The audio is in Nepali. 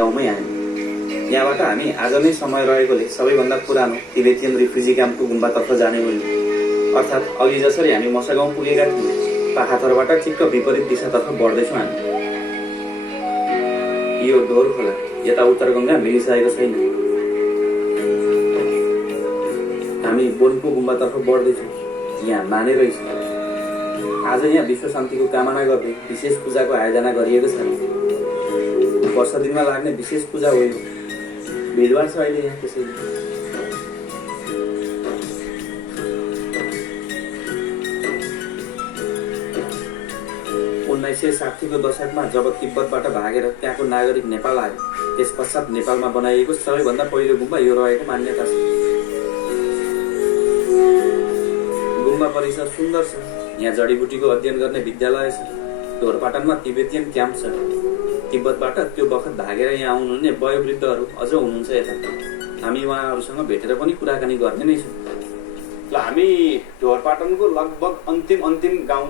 गाउँमै आयौँ। यहाँबाट हामी आज नै समय रहेकोले सबैभन्दा पुरानो तिब्बतियन रिफ्युजी क्याम्पको गुम्बातर्फ जाने भयौँ। अर्थात् अघि जसरी हामी मसा गाउँ पुगेका थियौँ, पाखाथरबाट ठिक्क विपरीत दिशातर्फ बढ्दैछौँ हामी। यो ढोर खोला, यता उत्तर गङ्गा मिलिसकेको छैन। हामी बोनको गुम्बातर्फ बढ्दैछौँ। यहाँ माने रहेछ। आज यहाँ विश्व शान्तिको कामना गर्दै विशेष पूजाको आयोजना गरिएको छ। वर्ष दिनमा लाग्ने विशेष पूजा हो यो। भिडभाड छ अहिले यहाँ त्यसैले। 1960 को दशकमा जब तिब्बतबाट भागेर त्यहाँको नागरिक नेपाल आयो, त्यस पश्चात नेपालमा बनाइएको सबैभन्दा पहिलो गुम्बा यो रहेको मान्यता छ। गुम्बा परिसर सुन्दर छ। यहाँ जडीबुटीको अध्ययन गर्ने विद्यालय छ। ढोरपाटनमा तिब्बतियन क्याम्प छ। तिब्बतबाट त्यो बखत भागेर यहाँ आउनुहुने वयोवृद्धहरू अझ हुनुहुन्छ यता। हामी उहाँहरूसँग भेटेर पनि कुराकानी गर्ने नै छौँ। ल हामी ढोरपाटनको लगभग अन्तिम गाउँ